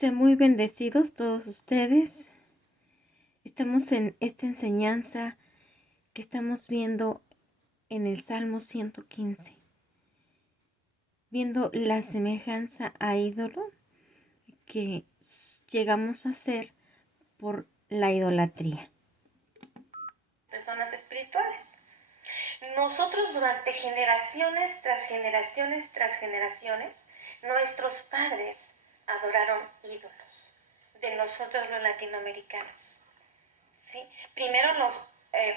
Sean muy bendecidos todos ustedes. Estamos en esta enseñanza que estamos viendo en el Salmo 115, viendo la semejanza a ídolo que llegamos a ser por la idolatría. Personas espirituales. Nosotros durante generaciones tras generaciones tras generaciones, nuestros padres adoraron ídolos de nosotros los latinoamericanos. ¿Sí? Primero los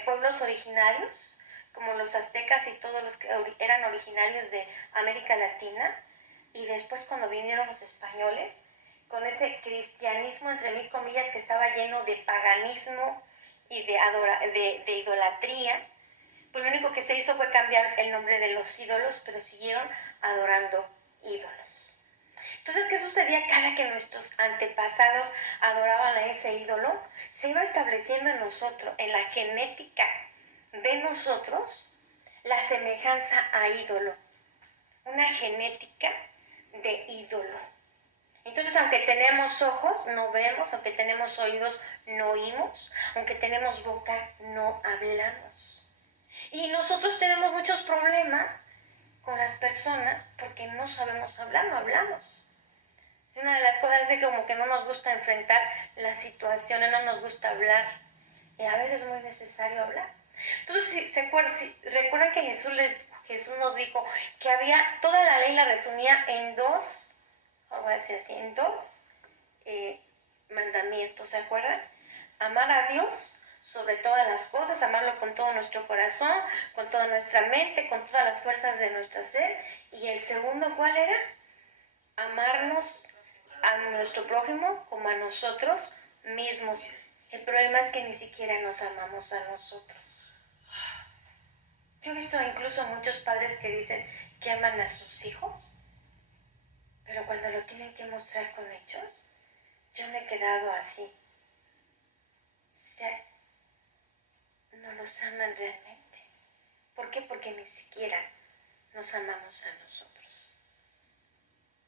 pueblos originarios, como los aztecas y todos los que eran originarios de América Latina, y después cuando vinieron los españoles, con ese cristianismo entre mil comillas que estaba lleno de paganismo y de idolatría, pues lo único que se hizo fue cambiar el nombre de los ídolos, pero siguieron adorando ídolos. Entonces, ¿qué sucedía cada que nuestros antepasados adoraban a ese ídolo? Se iba estableciendo en nosotros, en la genética de nosotros, la semejanza a ídolo. Una genética de ídolo. Entonces, aunque tenemos ojos, no vemos, aunque tenemos oídos, no oímos, aunque tenemos boca, no hablamos. Y nosotros tenemos muchos problemas con las personas porque no sabemos hablar, no hablamos. Es una de las cosas es como que no nos gusta enfrentar las situaciones, no nos gusta hablar. Y a veces es muy necesario hablar. Entonces, recuerdan que Jesús nos dijo que toda la ley la resumía en dos, voy a decir así, en dos mandamientos, ¿se acuerdan? Amar a Dios sobre todas las cosas, amarlo con todo nuestro corazón, con toda nuestra mente, con todas las fuerzas de nuestro ser. Y el segundo, ¿cuál era? Amarnos a nuestro prójimo como a nosotros mismos. El problema es que ni siquiera nos amamos a nosotros. Yo he visto incluso muchos padres que dicen que aman a sus hijos, pero cuando lo tienen que mostrar con hechos, yo me he quedado así. O sea, no los aman realmente. ¿Por qué? Porque ni siquiera nos amamos a nosotros.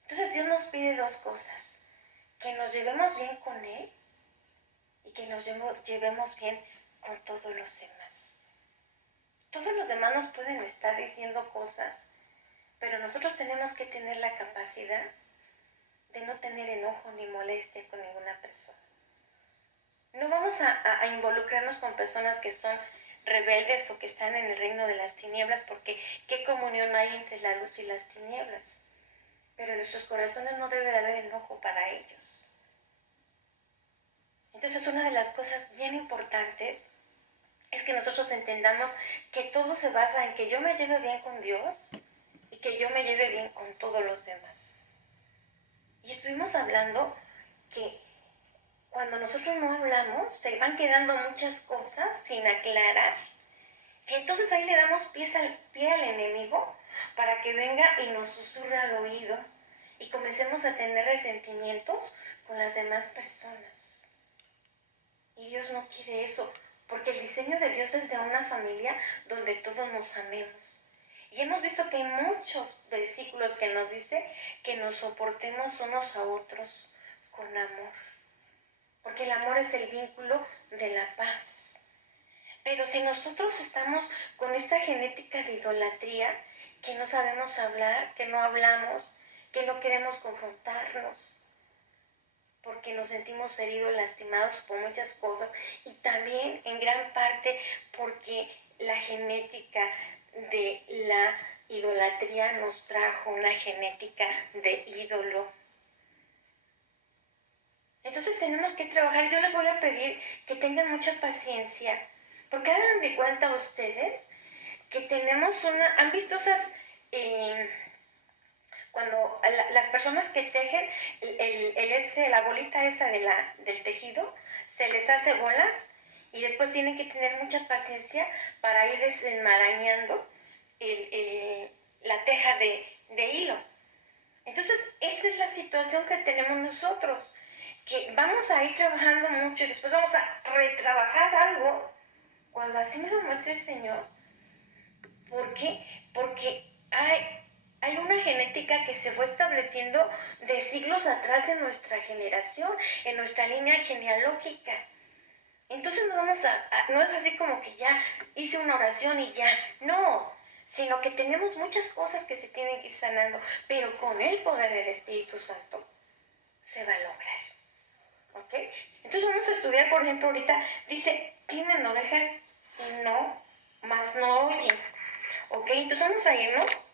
Entonces Dios nos pide dos cosas: que nos llevemos bien con Él y que nos llevemos bien con todos los demás. Todos los demás nos pueden estar diciendo cosas, pero nosotros tenemos que tener la capacidad de no tener enojo ni molestia con ninguna persona. No vamos a involucrarnos con personas que son rebeldes o que están en el reino de las tinieblas, porque ¿qué comunión hay entre la luz y las tinieblas? Pero en nuestros corazones no debe de haber enojo para ellos. Entonces, una de las cosas bien importantes es que nosotros entendamos que todo se basa en que yo me lleve bien con Dios y que yo me lleve bien con todos los demás. Y estuvimos hablando que cuando nosotros no hablamos, se van quedando muchas cosas sin aclarar. Y entonces ahí le damos pie al enemigo para que venga y nos susurre al oído y comencemos a tener resentimientos con las demás personas. Y Dios no quiere eso, porque el diseño de Dios es de una familia donde todos nos amemos. Y hemos visto que hay muchos versículos que nos dice que nos soportemos unos a otros con amor. Porque el amor es el vínculo de la paz. Pero si nosotros estamos con esta genética de idolatría, que no sabemos hablar, que no hablamos, que no queremos confrontarnos, porque nos sentimos heridos, lastimados por muchas cosas, y también en gran parte porque la genética de la idolatría nos trajo una genética de ídolo. Entonces tenemos que trabajar. Yo les voy a pedir que tengan mucha paciencia, porque hagan de cuenta ustedes que tenemos ¿han visto esas, cuando las personas que tejen, la bolita esa del tejido, se les hace bolas y después tienen que tener mucha paciencia para ir desenmarañando la teja de hilo? Entonces, esa es la situación que tenemos nosotros, que vamos a ir trabajando mucho y después vamos a retrabajar algo cuando así me lo muestre el Señor. ¿Por qué? Porque Hay una genética que se fue estableciendo de siglos atrás en nuestra generación, en nuestra línea genealógica. Entonces no es así como que ya hice una oración y ya, no, sino que tenemos muchas cosas que se tienen que ir sanando, pero con el poder del Espíritu Santo se va a lograr. ¿Ok? Entonces vamos a estudiar, por ejemplo, ahorita dice, tienen orejas y más no oyen. ¿Ok? Entonces vamos a irnos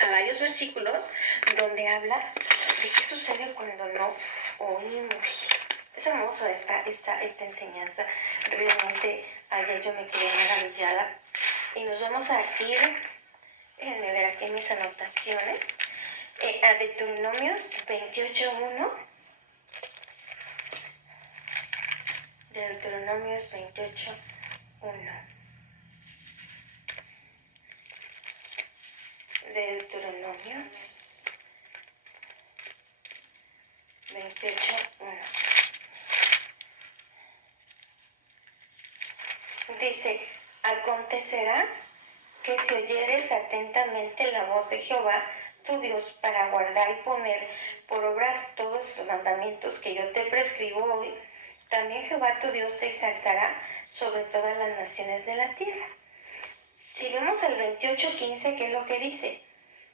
a varios versículos donde habla de qué sucede cuando no oímos. Es hermoso esta enseñanza. Realmente ayer yo me quedé maravillada. Y nos vamos a ir, déjenme ver aquí mis anotaciones, a Deuteronomios 28.1. Deuteronomios 28.1. Deuteronomios 28.1. Dice, acontecerá que si oyeres atentamente la voz de Jehová, tu Dios, para guardar y poner por obra todos los mandamientos que yo te prescribo hoy, también Jehová tu Dios te exaltará sobre todas las naciones de la tierra. Si vemos el 28.15, ¿qué es lo que dice?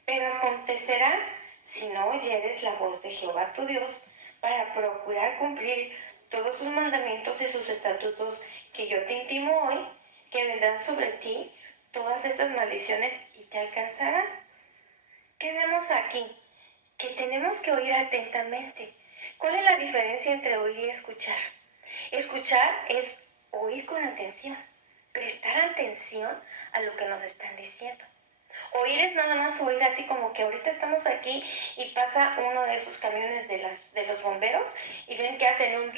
Pero acontecerá, si no oyeres la voz de Jehová tu Dios, para procurar cumplir todos sus mandamientos y sus estatutos que yo te intimo hoy, que vendrán sobre ti todas estas maldiciones y te alcanzarán. ¿Qué vemos aquí? Que tenemos que oír atentamente. ¿Cuál es la diferencia entre oír y escuchar? Escuchar es oír con atención, prestar atención a lo que nos están diciendo. Oír es nada más oír así como que ahorita estamos aquí y pasa uno de esos camiones de los bomberos y ven que hacen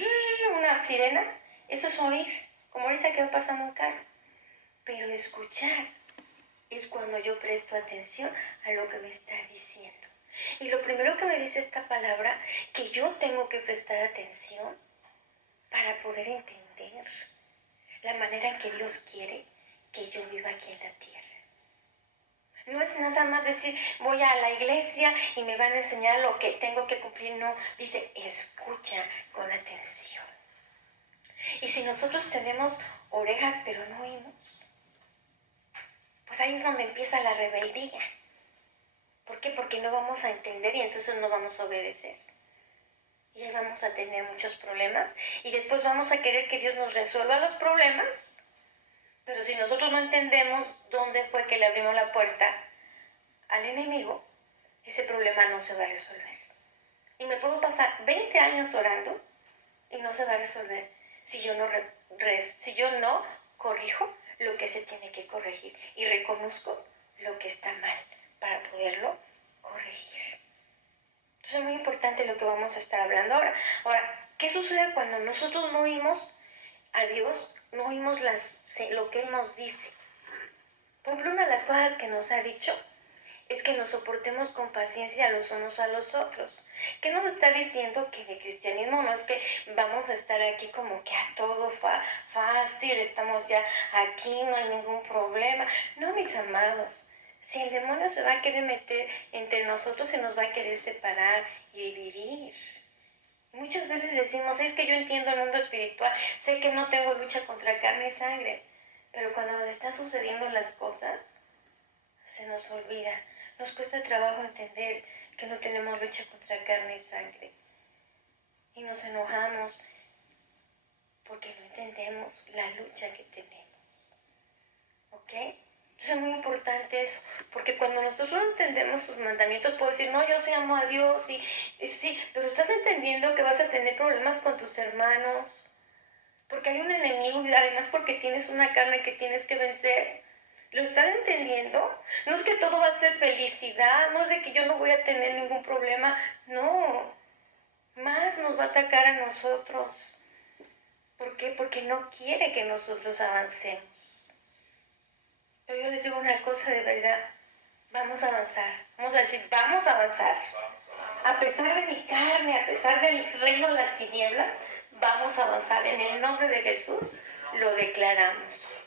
una sirena. Eso es oír, como ahorita que va pasando un carro. Pero escuchar es cuando yo presto atención a lo que me está diciendo. Y lo primero que me dice esta palabra, que yo tengo que prestar atención para poder entender la manera en que Dios quiere que yo viva aquí en la tierra. No es nada más decir, voy a la iglesia y me van a enseñar lo que tengo que cumplir. No, dice, escucha con atención. Y si nosotros tenemos orejas pero no oímos, pues ahí es donde empieza la rebeldía. ¿Por qué? Porque no vamos a entender y entonces no vamos a obedecer. Y ahí vamos a tener muchos problemas y después vamos a querer que Dios nos resuelva los problemas. Pero si nosotros no entendemos dónde fue que le abrimos la puerta al enemigo, ese problema no se va a resolver. Y me puedo pasar 20 años orando y no se va a resolver si yo no corrijo lo que se tiene que corregir y reconozco lo que está mal para poderlo corregir. Entonces es muy importante lo que vamos a estar hablando ahora. Ahora, ¿qué sucede cuando nosotros no oímos a Dios, no oímos lo que Él nos dice? Por ejemplo, una de las cosas que nos ha dicho es que nos soportemos con paciencia los unos a los otros. ¿Qué nos está diciendo? Que de cristianismo no es que vamos a estar aquí como que a todo fácil, estamos ya aquí, no hay ningún problema. No, mis amados, si el demonio se va a querer meter entre nosotros, se nos va a querer separar y dividir. Muchas veces decimos, es que yo entiendo el mundo espiritual, sé que no tengo lucha contra carne y sangre, pero cuando nos están sucediendo las cosas, se nos olvida. Nos cuesta trabajo entender que no tenemos lucha contra carne y sangre. Y nos enojamos porque no entendemos la lucha que tenemos. ¿Ok? Entonces es muy importante eso, porque cuando nosotros no entendemos sus mandamientos, puedo decir, no, yo sí amo a Dios, y sí, pero estás entendiendo que vas a tener problemas con tus hermanos, porque hay un enemigo y además porque tienes una carne que tienes que vencer. ¿Lo están entendiendo? No es que todo va a ser felicidad, no es de que yo no voy a tener ningún problema, no. Más nos va a atacar a nosotros. ¿Por qué? Porque no quiere que nosotros avancemos. Pero yo les digo una cosa de verdad, vamos a avanzar. Vamos a decir, vamos a avanzar. A pesar de mi carne, a pesar del reino de las tinieblas, vamos a avanzar. En el nombre de Jesús lo declaramos.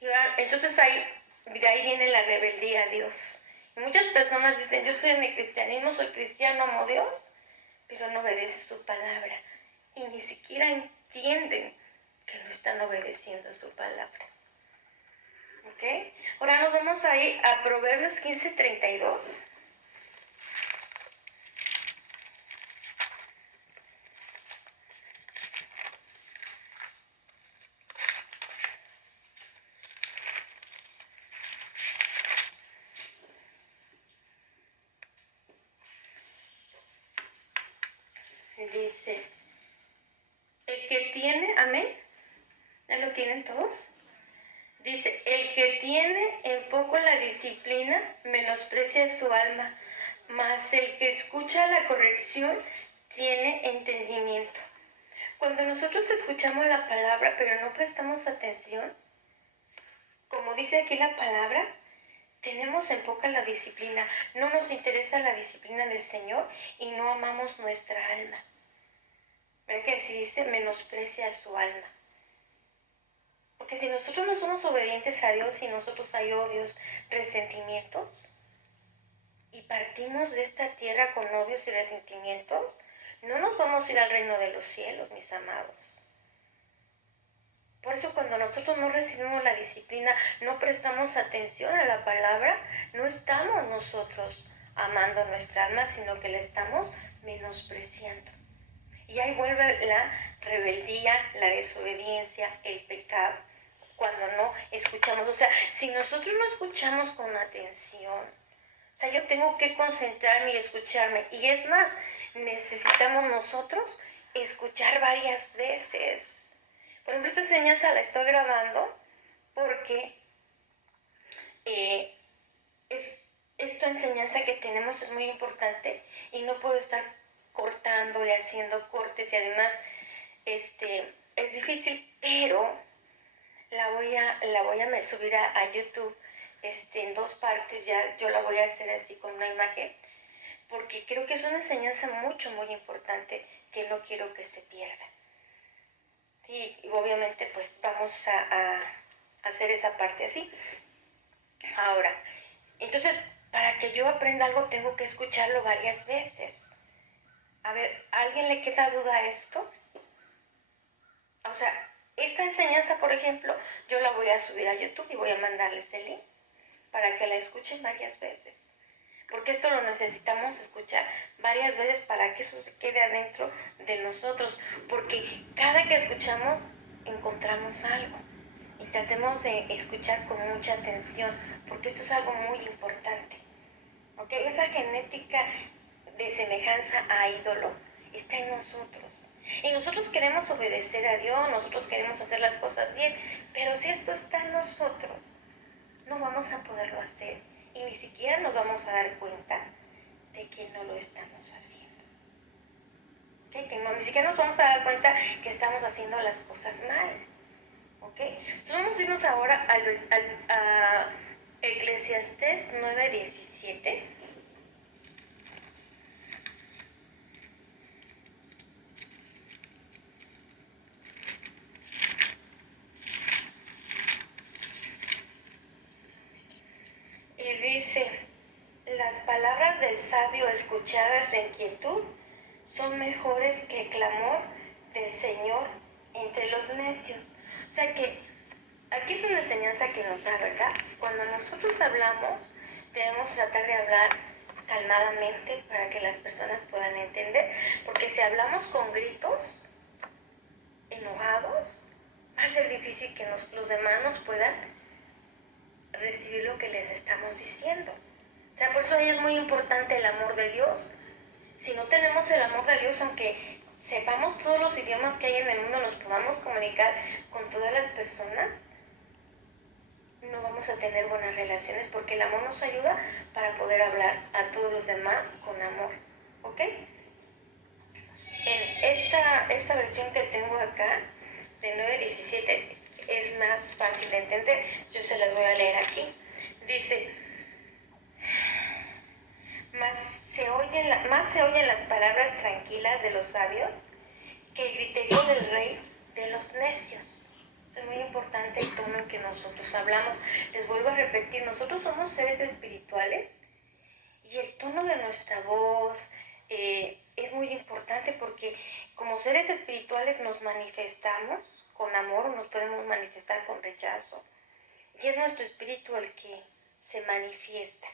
Y ahora, entonces ahí De ahí viene la rebeldía a Dios. Y muchas personas dicen, yo estoy en mi cristianismo, soy cristiano, amo a Dios, pero no obedece su palabra. Y ni siquiera entienden que no están obedeciendo su palabra. ¿Ok? Ahora nos vamos ahí a Proverbios 15:32. Dice, el que tiene, amén, ¿ya lo tienen todos? Dice, el que tiene en poco la disciplina menosprecia su alma, mas el que escucha la corrección tiene entendimiento. Cuando nosotros escuchamos la palabra pero no prestamos atención, como dice aquí la palabra, tenemos en poca la disciplina, no nos interesa la disciplina del Señor y no amamos nuestra alma. ¿Ven que así dice? Menosprecia su alma. Porque si nosotros no somos obedientes a Dios y nosotros hay odios, resentimientos, y partimos de esta tierra con odios y resentimientos, no nos vamos a ir al reino de los cielos, mis amados. Por eso cuando nosotros no recibimos la disciplina, no prestamos atención a la palabra, no estamos nosotros amando nuestra alma, sino que la estamos menospreciando. Y ahí vuelve la rebeldía, la desobediencia, el pecado, cuando no escuchamos. O sea, si nosotros no escuchamos con atención, o sea, yo tengo que concentrarme y escucarme. Y es más, necesitamos nosotros escuchar varias veces. Por ejemplo, esta enseñanza la estoy grabando porque esta enseñanza que tenemos es muy importante y no puedo estar cortando y haciendo cortes y además es difícil, pero la voy a subir a YouTube en 2 partes. Ya yo la voy a hacer así con una imagen porque creo que es una enseñanza muy importante que no quiero que se pierda. Y obviamente pues vamos a hacer esa parte así. Ahora, entonces, para que yo aprenda algo tengo que escucharlo varias veces. A ver, ¿a alguien le queda duda a esto? O sea, esta enseñanza, por ejemplo, yo la voy a subir a YouTube y voy a mandarles el link para que la escuchen varias veces. Porque esto lo necesitamos escuchar varias veces para que eso se quede adentro de nosotros. Porque cada que escuchamos, encontramos algo. Y tratemos de escuchar con mucha atención, porque esto es algo muy importante. ¿Ok? Esa genética de semejanza a ídolo está en nosotros. Y nosotros queremos obedecer a Dios, nosotros queremos hacer las cosas bien, pero si esto está en nosotros, no vamos a poderlo hacer y ni siquiera nos vamos a dar cuenta de que no lo estamos haciendo. ¿Okay? Que no, ni siquiera nos vamos a dar cuenta que estamos haciendo las cosas mal. ¿Okay? Entonces vamos a irnos ahora a Eclesiastés 9:17. Y dice, las palabras del sabio escuchadas en quietud son mejores que el clamor del Señor entre los necios. O sea que aquí es una enseñanza que nos da, ¿verdad? Cuando nosotros hablamos, debemos tratar de hablar calmadamente para que las personas puedan entender. Porque si hablamos con gritos, enojados, va a ser difícil que los demás nos puedan recibir lo que les estamos diciendo. O sea, por eso ahí es muy importante el amor de Dios. Si no tenemos el amor de Dios, aunque sepamos todos los idiomas que hay en el mundo, nos podamos comunicar con todas las personas, no vamos a tener buenas relaciones porque el amor nos ayuda para poder hablar a todos los demás con amor. ¿Ok? En esta versión que tengo acá, de 9:17, es más fácil de entender. Yo se las voy a leer aquí. Dice, más se oyen las palabras tranquilas de los sabios que el griterío del rey de los necios. O Es muy importante el tono en que nosotros hablamos. Les vuelvo a repetir, nosotros somos seres espirituales y el tono de nuestra voz es muy importante porque como seres espirituales nos manifestamos con amor o nos podemos manifestar con rechazo. Y es nuestro espíritu el que se manifiesta.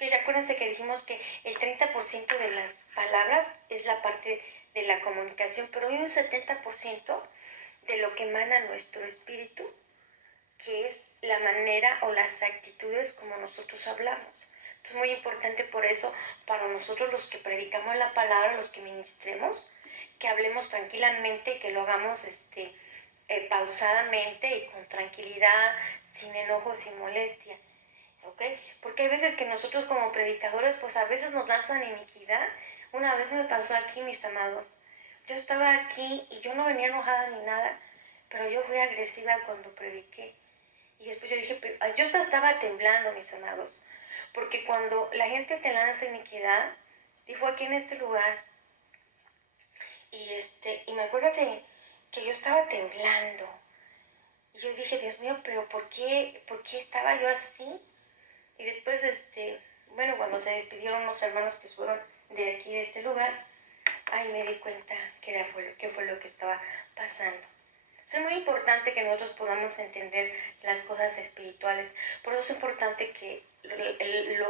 Y acuérdense que dijimos que el 30% de las palabras es la parte de la comunicación, pero hay un 70% de lo que emana nuestro espíritu, que es la manera o las actitudes como nosotros hablamos. Entonces es muy importante por eso, para nosotros los que predicamos la palabra, los que ministremos, que hablemos tranquilamente y que lo hagamos pausadamente y con tranquilidad, sin enojo, sin molestia. ¿Okay? Porque hay veces que nosotros como predicadores, pues a veces nos lanzan iniquidad. Una vez me pasó aquí, mis amados. Yo estaba aquí y yo no venía enojada ni nada, pero yo fui agresiva cuando prediqué. Y después yo dije, yo estaba temblando, mis amados, porque cuando la gente te lanza iniquidad, dijo aquí en este lugar, y me acuerdo que yo estaba temblando. Y yo dije, Dios mío, pero ¿por qué estaba yo así? Y después, bueno, cuando se despidieron unos hermanos que fueron de aquí, de este lugar, ahí me di cuenta que fue lo que estaba pasando. Es muy importante que nosotros podamos entender las cosas espirituales. Por eso es importante que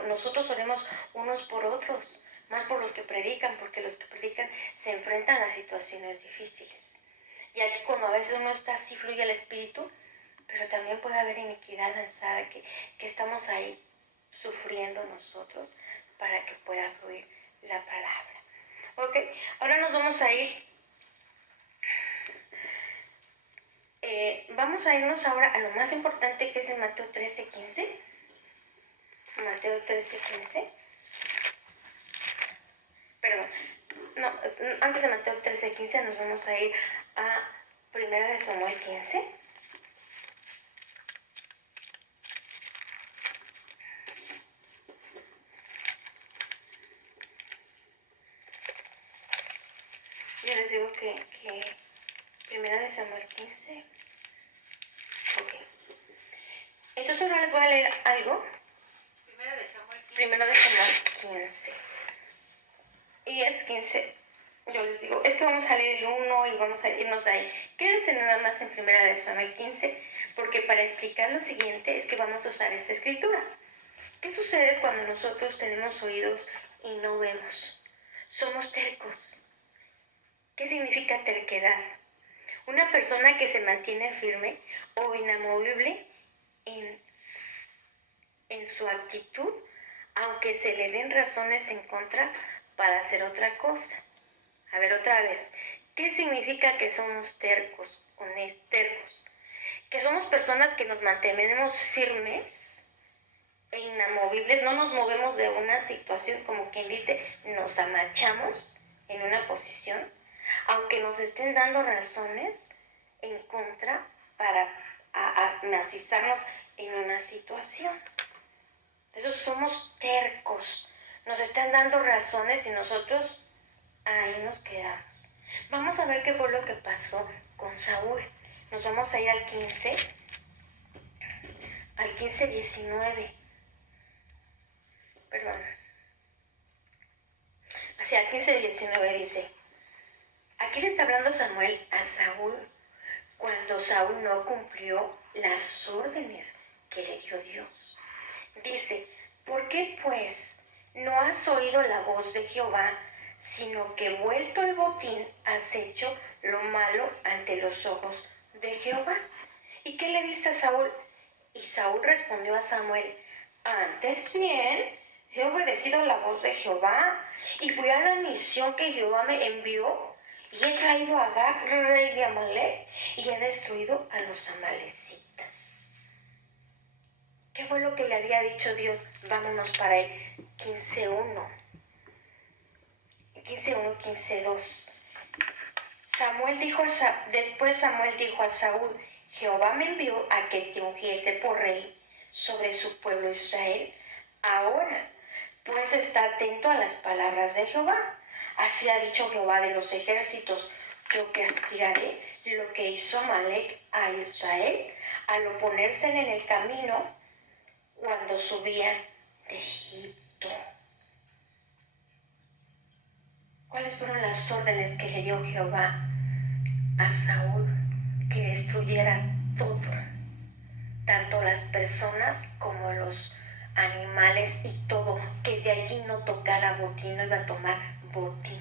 nosotros oremos unos por otros, más por los que predican, porque los que predican se enfrentan a situaciones difíciles. Y aquí cuando a veces uno está así, fluye el espíritu, pero también puede haber iniquidad lanzada, que estamos ahí sufriendo nosotros para que pueda fluir la palabra. Ok, ahora nos vamos a ir. Vamos a irnos ahora a lo más importante, que es en Mateo 13:15. Mateo 13:15. Perdón, no, antes de Mateo 13:15 nos vamos a ir a 1 Samuel 15. Yo les digo que 1 Samuel 15. Ok. Entonces ahora les voy a leer algo. 1 Samuel 15. Y es 15. Yo les digo, es que vamos a leer el 1 y vamos a irnos ahí. Quédense nada más en 1 Samuel 15, porque para explicar lo siguiente es que vamos a usar esta escritura. ¿Qué sucede cuando nosotros tenemos oídos y no vemos? Somos tercos. ¿Qué significa terquedad? Una persona que se mantiene firme o inamovible en su actitud, aunque se le den razones en contra para hacer otra cosa. A ver, otra vez. ¿Qué significa que somos tercos? Que somos personas que nos mantenemos firmes e inamovibles, no nos movemos de una situación, como quien dice, nos amachamos en una posición, aunque nos estén dando razones en contra para macizarnos en una situación. Esos somos tercos, nos están dando razones y nosotros ahí nos quedamos. Vamos a ver qué fue lo que pasó con Saúl. Nos vamos a ir al 15:19. Perdón. Hacia el 15:19 dice, aquí le está hablando Samuel a Saúl cuando Saúl no cumplió las órdenes que le dio Dios. Dice, ¿por qué pues no has oído la voz de Jehová, sino que vuelto el botín has hecho lo malo ante los ojos de Jehová? ¿Y qué le dice a Saúl? Y Saúl respondió a Samuel, antes bien, he obedecido la voz de Jehová y fui a la misión que Jehová me envió y he traído a Agag, rey de Amalek, y he destruido a los amalecitas. ¿Qué fue lo que le había dicho Dios? Vámonos para el 15:1. 15:1, 15:2. Después Samuel dijo a Saúl, Jehová me envió a que te ungiese por rey sobre su pueblo Israel. Ahora, pues está atento a las palabras de Jehová. Así ha dicho Jehová de los ejércitos, yo castigaré lo que hizo Amalek a Israel al oponerse en el camino cuando subían de Egipto. ¿Cuáles fueron las órdenes que le dio Jehová a Saúl? Que destruyera todo, tanto las personas como los animales y todo, que de allí no tocara botín, no iba a tomar botín.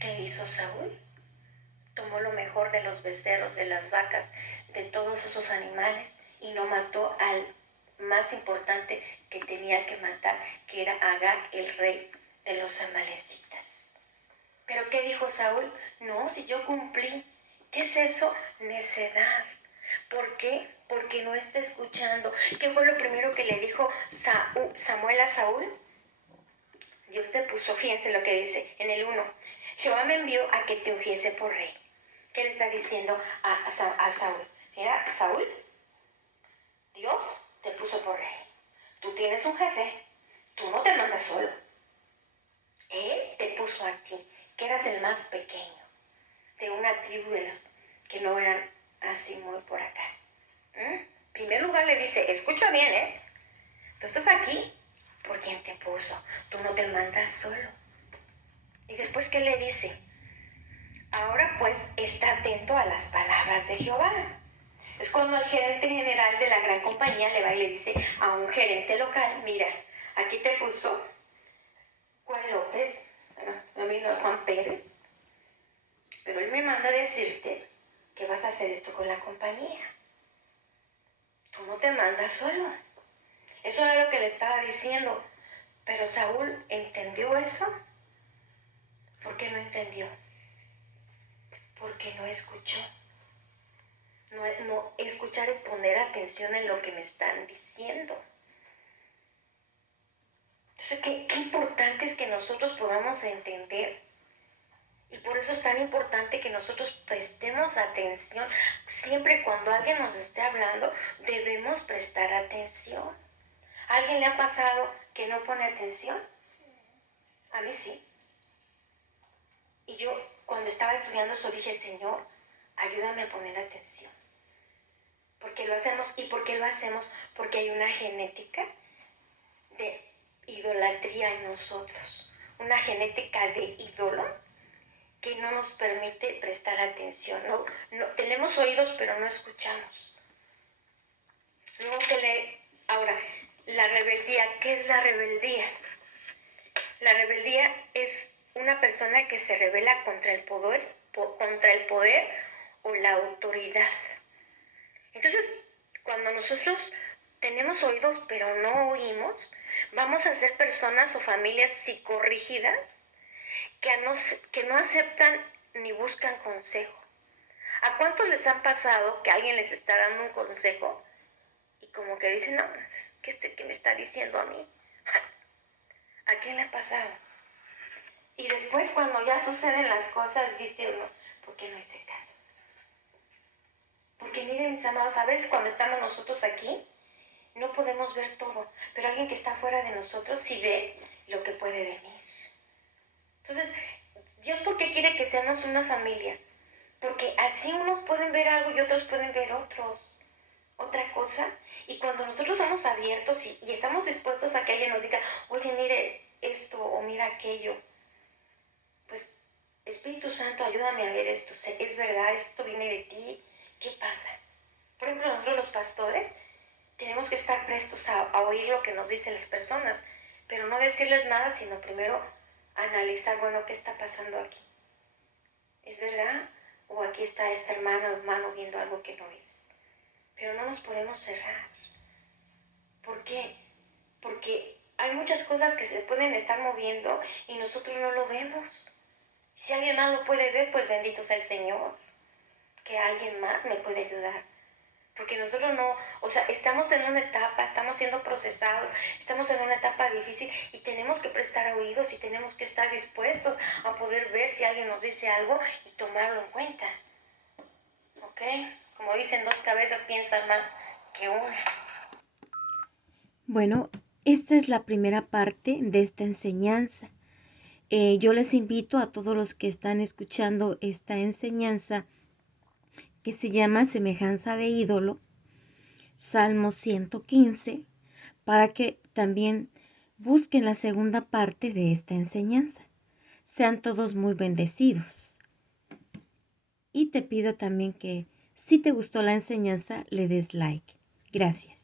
¿Qué hizo Saúl? Tomó lo mejor de los becerros, de las vacas, de todos esos animales y no mató al más importante que tenía que matar, que era Agag, el rey de los amalecitas. ¿Pero qué dijo Saúl? No, si yo cumplí. ¿Qué es eso? Necedad. ¿Por qué? Porque no está escuchando. ¿Qué fue lo primero que le dijo Samuel a Saúl? Dios te puso, fíjense lo que dice en el 1. Jehová me envió a que te ungiese por rey. ¿Qué le está diciendo a Saúl? Mira, Saúl, Dios te puso por rey. Tú tienes un jefe, tú no te mandas solo. Él te puso a ti, que eras el más pequeño de una tribu de los que no eran así muy por acá. En primer lugar le dice, escucha bien, tú estás aquí por quien te puso, tú no te mandas solo. Y después, ¿qué le dice? Ahora pues está atento a las palabras de Jehová. Es cuando el gerente general de la gran compañía le va y le dice a un gerente local, mira, aquí te puso Juan López, Juan Pérez, pero él me manda a decirte que vas a hacer esto con la compañía. Tú no te mandas solo. Eso era lo que le estaba diciendo. Pero Saúl entendió eso. ¿Por qué no entendió? Porque no escuchó. No escuchar es poner atención en lo que me están diciendo. Entonces, qué importante es que nosotros podamos entender. Y por eso es tan importante que nosotros prestemos atención. Siempre cuando alguien nos esté hablando, debemos prestar atención. ¿A alguien le ha pasado que no pone atención? A mí sí. Y yo cuando estaba estudiando eso dije, Señor, ayúdame a poner atención. Porque lo hacemos. ¿Y por qué lo hacemos? Porque hay una genética de idolatría en nosotros. Una genética de ídolo que no nos permite prestar atención. No, tenemos oídos, pero no escuchamos. Luego ahora, la rebeldía. ¿Qué es la rebeldía? La rebeldía es una persona que se rebela contra el poder o la autoridad. Entonces, cuando nosotros tenemos oídos pero no oímos, vamos a ser personas o familias psicorrígidas que no aceptan ni buscan consejo. ¿A cuántos les han pasado que alguien les está dando un consejo y como que dicen, no, ¿qué me está diciendo a mí? ¿A quién le ha pasado? Y después cuando ya suceden las cosas, dice uno, ¿por qué no hice caso? Porque miren, mis amados, a veces cuando estamos nosotros aquí, no podemos ver todo, pero alguien que está fuera de nosotros sí ve lo que puede venir. Entonces, Dios, ¿por qué quiere que seamos una familia? Porque así unos pueden ver algo y otros pueden ver otra cosa. Y cuando nosotros somos abiertos y estamos dispuestos a que alguien nos diga, oye, mire esto o mira aquello, pues Espíritu Santo, ayúdame a ver esto. Es verdad, esto viene de ti. ¿Qué pasa? Por ejemplo, nosotros los pastores tenemos que estar prestos a oír lo que nos dicen las personas, pero no decirles nada, sino primero analizar, bueno, ¿qué está pasando aquí? ¿Es verdad? O aquí está este hermano viendo algo que no es. Pero no nos podemos cerrar. ¿Por qué? Porque hay muchas cosas que se pueden estar moviendo y nosotros no lo vemos. Si alguien más lo puede ver, pues bendito sea el Señor. Que alguien más me puede ayudar. Porque nosotros no, estamos en una etapa, estamos siendo procesados, estamos en una etapa difícil y tenemos que prestar oídos y tenemos que estar dispuestos a poder ver si alguien nos dice algo y tomarlo en cuenta. ¿Ok? Como dicen, dos cabezas piensan más que una. Bueno, esta es la primera parte de esta enseñanza. Yo les invito a todos los que están escuchando esta enseñanza que se llama Semejanza de ídolo, Salmo 115, para que también busquen la segunda parte de esta enseñanza. Sean todos muy bendecidos. Y te pido también que si te gustó la enseñanza, le des like. Gracias.